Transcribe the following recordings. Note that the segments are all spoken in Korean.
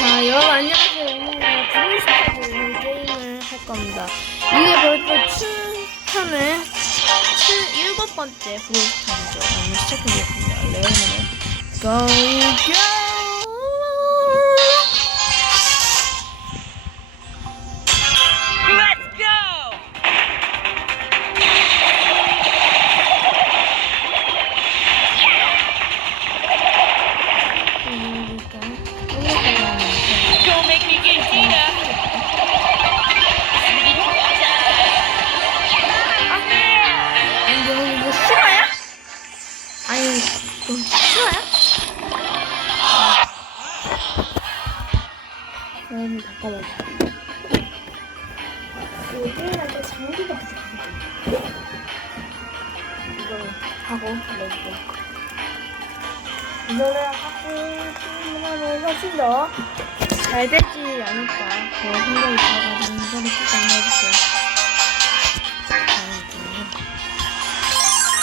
자, 여러분 안녕하세요. 오늘 브루스타즈 게임을 할 겁니다. 이게 벌써 춘편의 일곱 번째 브루스타즈죠. 오늘 시작해보겠습니다. 레오노의 Go 하고 내고. 이거를 하고 충분하면 훨씬 더잘 되지 않을까 그런 생각이 들어가지고 이거를 꼭 안내해줄게요.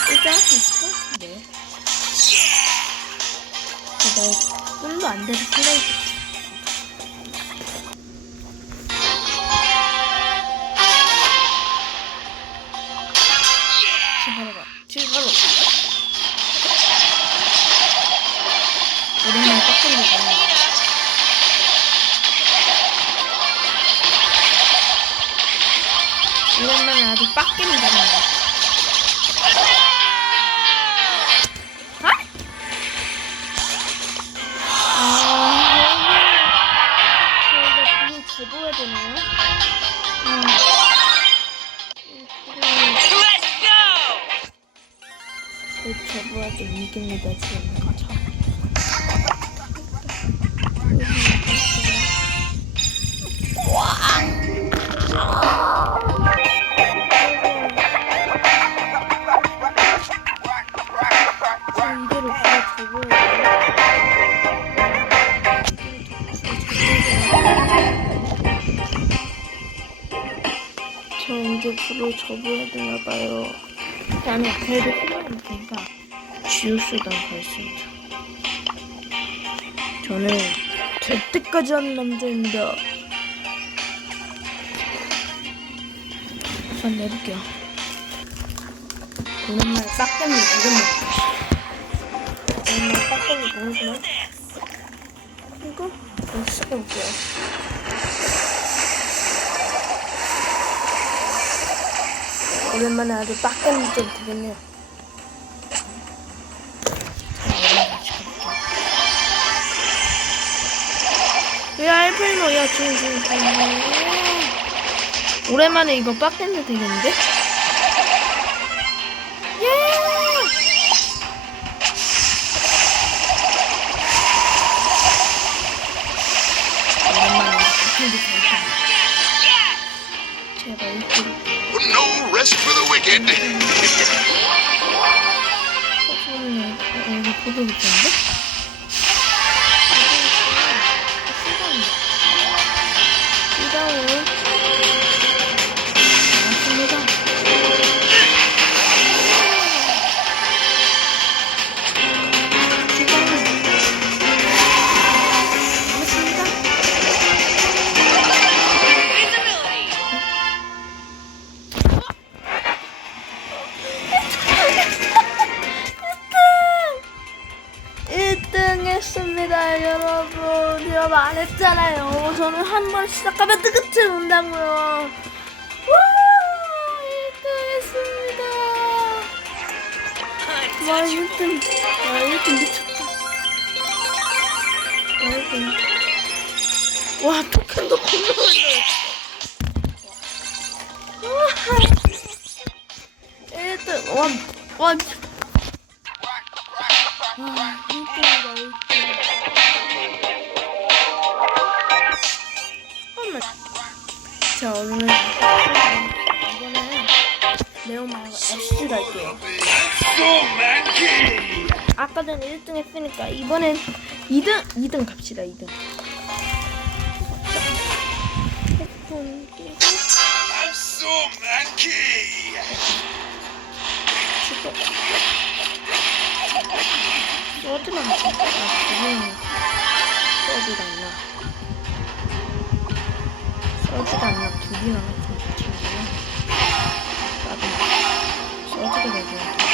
일단 할수 네. 내 꿈도 안 돼서 생각이 아주 빡겜이 가는 아? 제보해야? 아, go! 저희 제보해야 좀 이깁니다, 지금 가자. 불을 접어야 되나 봐요. 나는 그래도 필요한 테니까 지우수단 가겠습니다. 저는 될 때까지 하는 남자입니다. 우선 내볼게요. 오랜만에 빡겜이 되겠네. 오랜만에 빡겜이 보이구나. 이거? 좀 시작해볼게요. 오랜만에 아주 빡겜이 좀 되겠네요. 야, 알프리노, 야, 지금, 지금, 지금. 오랜만에 이거 빡겜도 되겠는데? 예! Wicked. 어, 저는 여기 보도 있던데? 여러분. 여러분 안 했잖아요. 저는 한 번 시작하면 끝을 온다고요. 와, 1등 했습니다. 와, 1등. 와, 1등 미쳤다. 와, 1등. 와, 토큰도 와, 1등. 와. 와, 아까는 1등 했으니까 이번엔 2등 2등 갑시다 2등. 헤드폰 끼고. I'm so monkey. 어쩌면 안 아, 지금 써지가 안 나. 써지가 안 나. 두 개나 같은 느낌이야. 나도 뭐 써지가 되지.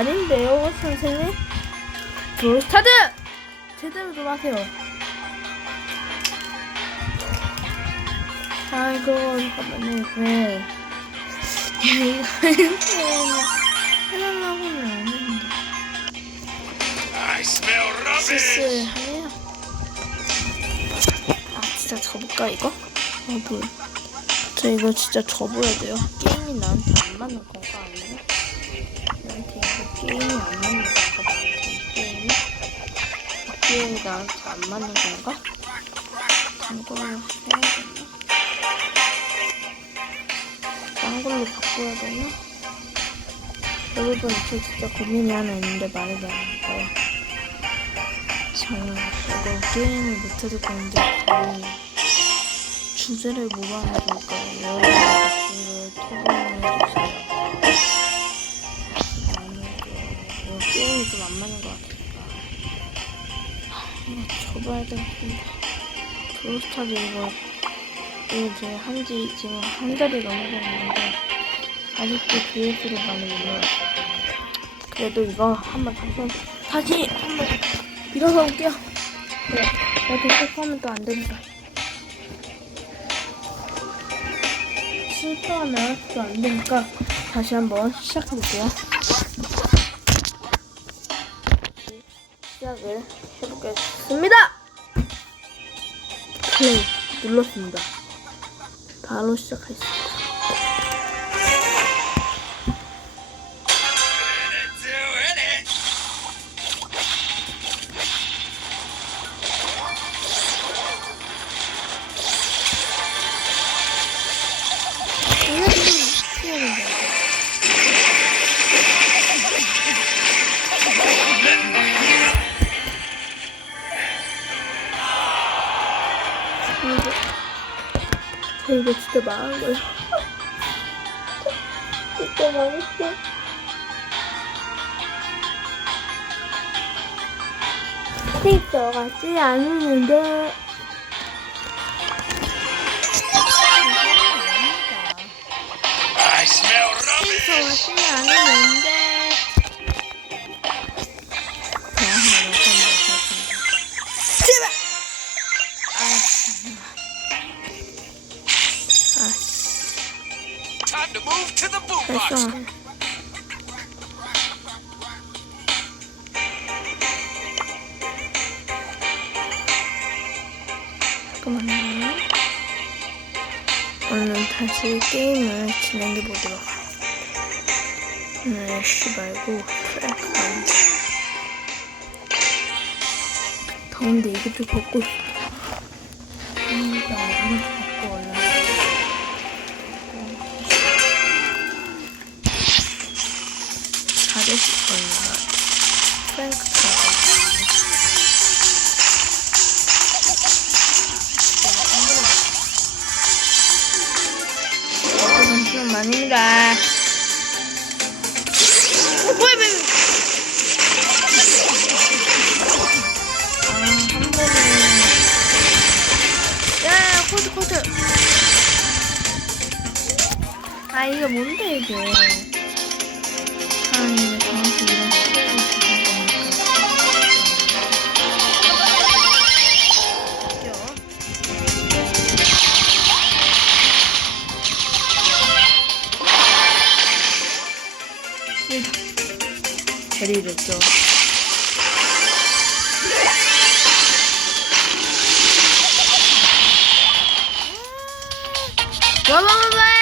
아닌데요 선생님? 브롤스타드 제대로 좀 하세요. 아이고 잠깐만요. 왜? 이거 이렇게 해달라고는 안 했는데. Rubbish. 실수하네요. 아 진짜 접을까 이거? 어 뭐야. 저 이거 진짜 접어야 돼요. 게임이 나한테 안 맞는 건가 게임이 안 맞는 건가 나한테 이 게임이 나한테 안 맞는 건가? 이거를 해야 되나? 딴 걸로 바꿔야 되나? 여러분 저 진짜 고민이 하나 있는데 말을 안 할까요? 저는 이거 게임을 되는데 거의 주제를 뭐라 해볼까요? 여러 가지를 토론해 접어야 되겠는데. 브로스타도 이거, 이제 한지 지금 한 달이 넘어갔는데, 아직도 DS를 많이 못 넣었어요. 그래도 이거 한번 다시, 다시 한번 일어서 올게요. 네, 이렇게 실패하면 또안 되니까. 실패하면 또 안 되니까 다시 한번 시작해볼게요. 시작을 해보겠습니다. 플레이 눌렀습니다. 바로 시작하겠습니다. 이거 진짜 망한 거야. 진짜 망했어. 스틱터 같지 않은데. I smell 스틱터 rubbish. 같지 않은데. 됐어. 잠깐만요. 오늘 다시 게임을 진행해 보도록. 오늘 씨 말고 트랙 가운데. 더운데 이거 좀 벗고 싶어. 아, 이게 뭔데, 이게. 하나님의 저한테 이런 시간을 주신 겁니까? 그죠? 대리를 죠 와와와와! 와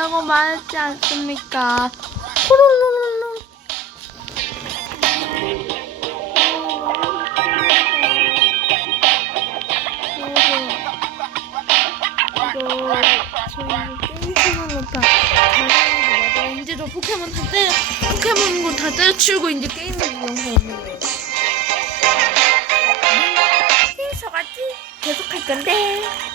있다고 말했지 않습니까? 거 이제 게임을 영상 있는 거예요. 신서같이 계속 할 건데.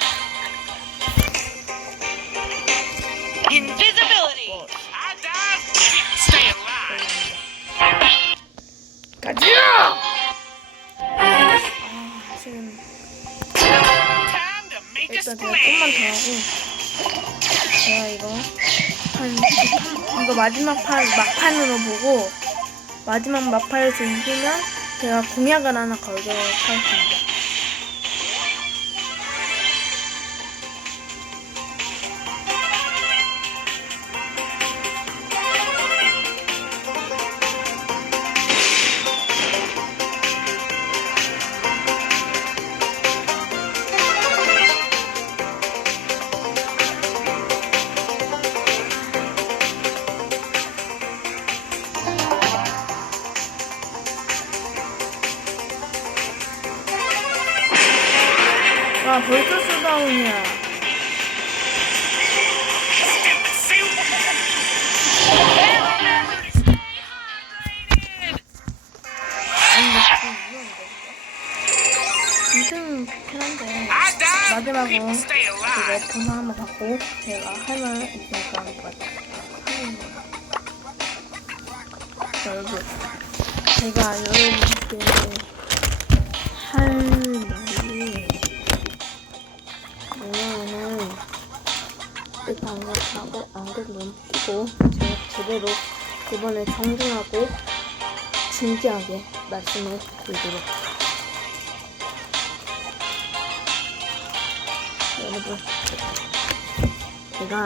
아, 지금 일단 제가 좀만 더. 하고 제가 이거 한 이거 마지막 판 막판으로 보고 마지막 막판에서 이기면 제가 공약을 하나 걸도록 하겠습니다. 이거 번호 한번 받고 제가 할말 있으니까 하는 거야. 자, 여러분 제가 여러분께 할 말이 뭐냐면은 일단 안경 안경 좀 끼고 제가 제대로 이번에 정중하고 진지하게 말씀을 드리도록 여러분 제가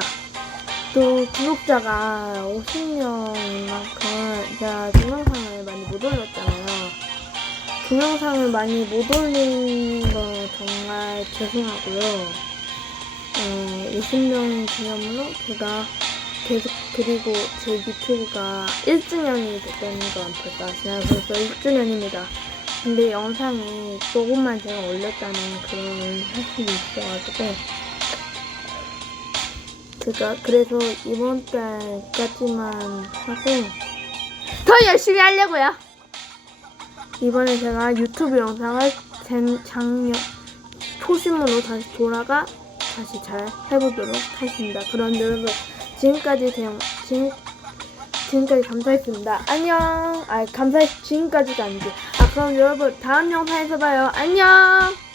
또 구독자가 50명만큼 제가 동영상을 많이 못 올렸잖아요. 동영상을 많이 못 올린 거 정말 죄송하고요. 어, 50명 기념으로 제가 계속 그리고 제 유튜브가 1주년이 됐다는 건 벌써 아시나요? 벌써 1주년입니다. 근데 영상이 조금만 제가 올렸다는 그런 사실이 있어가지고 제가 그래서 이번 달까지만 하고 더 열심히 하려고요. 이번에 제가 유튜브 영상을 젠- 작년 초심으로 다시 돌아가 다시 잘 해보도록 하겠습니다. 그럼 여러분 지금까지 대영 지금 지금까지 감사했습니다. 안녕. 아 감사 지금까지가 아니지. 아 그럼 여러분 다음 영상에서 봐요. 안녕.